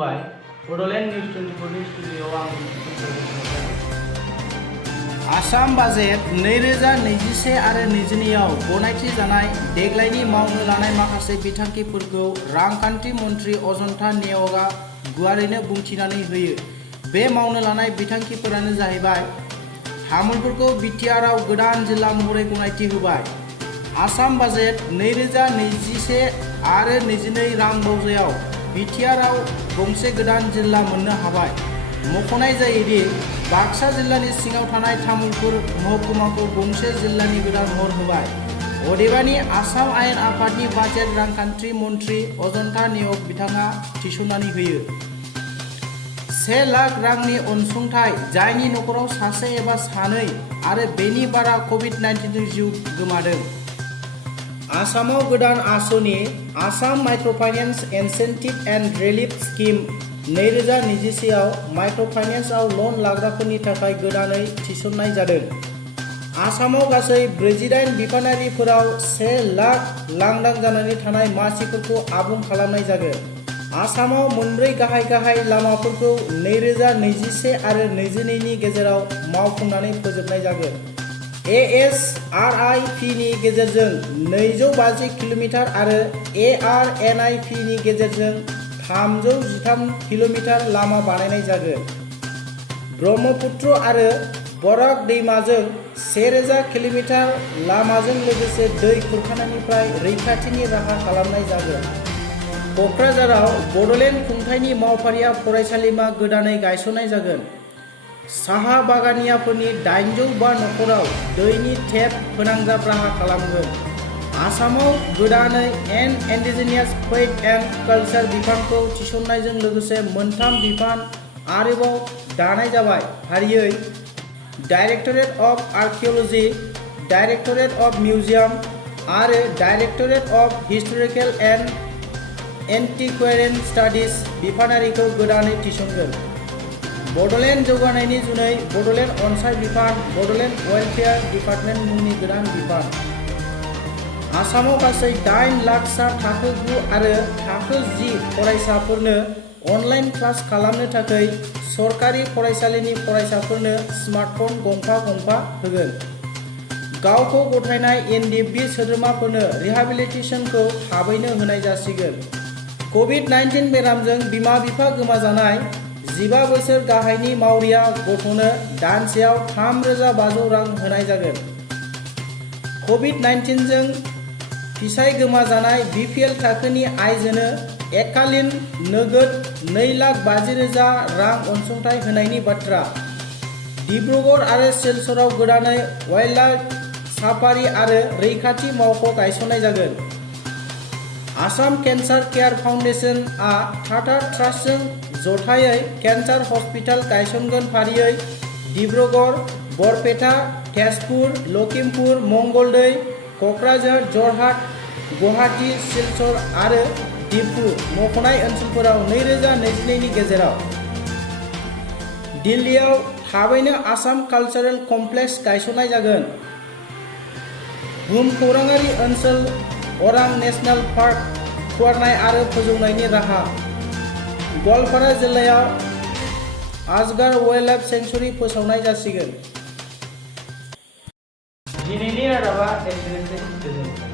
खुलुमबाय बड'लेण्ड निउज 24 नि स्टुडिय'आव आं आसाम बाजेट 2021 आरो 22 आव गनायथि जानाय देग्लायनि मावनो लानाय माखासे बिथांखिफोरखौ रांखान्थि मन्थ्रि अजन्ता नेवगआ गुवारैनो बुंथिनानै होयो। बे मावनो लानाय बिथांखिफोरानो जाहैबाय तामुलपुरखौ बिटिआरआव गोदान जिल्ला महरै गनायथि होबाय। आसाम बाजेट 2021 आरो 22 रां बावजायाव बिटिआरआव गंसे गोदान जिल्ला मोननो हाबाय। मख'नाय जायोदि बाक्सा जिल्लानि सिङाव थानाय तामुलपुर महकुमाखौ गंसे जिल्लानि गोदान महर होबाय। अदेबानि आसाम आयेन आफादनि बाजेट रांखान्थि मन्थ्रि अजन्ता नेवग बिथाङा थिसननानै होयो। 1 लाख रांनि अनसुंथाइ जायनि नखराव सासे एबा सानै आरो बेनि बारा कभिड-19 जों जिउ गोमादों। आसामाव गोदान आसनि Assam microfinance incentive and relief scheme 2021 आव माइक्र'फाइनेन्सआव लन लाग्राफोरनि थाखाय गोदानै थिसननाय जादों। आसामाव गासै 48 बिफानारिफोराव 1 लाख लांदां जानानै थानाय मासिफोरखौ आबुं खालामनाय जागोन। आसामाव मोनब्रै गाहाय लामाफोरखौ 2021 आरो 22 नि गेजेराव मावफुंनानै फोजोबनाय जागोन। ASRIP नि गेजेरजों 250 किल'मिटार आरो ARNIP नि गेजेरजों 313 किल'मिटार लामा बानायनाय जागोन। ब्रह्मपुत्र आरो बराक दैमाजों 1000 किल'मिटार लामाजों लोगोसे दै खुरखानायनिफ्राय रैखाथिनि राहा खालामनाय जागोन। क'क्राझाराव बड'लेण्ड खुंथायनि मावफारिया फरायसालिमा गोदानै गायसननाय जागोन। साहा बागानियाफोरनि 805 नखराव दैनि टेप फोनांजाब राहा खालामगोन। आसामाव गोदानै इन्डिजिनियास फेथ एन्ड कालचार बिफानखौ थिसननायजों लोगोसे 3 बिफान आरोबाव दानाय जाबाय। फारियै directorate of आर्किअल'जि, directorate of museum आरो directorate of historical and एन्टिक्वेरियन studies बिफानारिखौ गोदानै थिसनगोन। बड'लेण्ड जौगानायनि जुनै बड'लेण्ड अनसाइ बिफान, बड'लेण्ड वेलफेयार डिपार्टमेन्ट मुंनि गोदान बिफान। आसामाव गासै 8 लाखसा थाखो 9 आरो थाखो 10 फरायसाफोरनो अनलाइन क्लास खालामनो थाखाय सरकारि फरायसालिनि फरायसाफोरनो स्मार्टफन गंफा होगोन। गावखौ गथायनाय NDB सोद्रोमाफोरनो रिहाबिलिटेसनखौ थाबैनो होनाय जासिगोन। कभिड-19 बेरामजों बिमा-बिफा गोमाजानाय 15 बोसोर गाहायनि मावरिया गथ'नो दानसेयाव 3500 रां होनाय जागोन। कभिड-19 जों फिसाय गोमाजानाय BPL थाखोनि आइजोनो एकालिन नोगोद 2,50,000 रां अनसुंथाइ होनायनि बाथ्रा। डिब्रुगड़ आरो सिलचराव गोदानै वाइल्डलाइफ साफारि आरो रैखाथि मावख' गायसननाय जागोन। आसाम केन्सार केयार फाउन्डेशनआ टाटा ट्रास्टजों जथायै केन्सार हस्पिटाल गायसनगोन। फारियै डिब्रुगड़, बरपेटा, तेजपुर, लखिमपुर, मंगलदै, क'क्राझार, जरहाट, गुवाहाटी, सिलचर आरो डिफु मख'नाय ओनसोलफोराव 2022 नि गेजेराव। दिल्लीयाव थाबैनो आसाम कालचारेल कमप्लेक्स गायसननाय जागोन। भुमखौराङारि ओनसोल अरां नेशनेल पार्क फुवारनाय आरो फोजौनायनि राहा। गवालपारा जिल्लायाव आजगार वाइल्डलाइफ सेंक्सुरि फोसावनाय जासिगोन। दिनैनि रादाबा एसेनोसै। गोजोन्थों।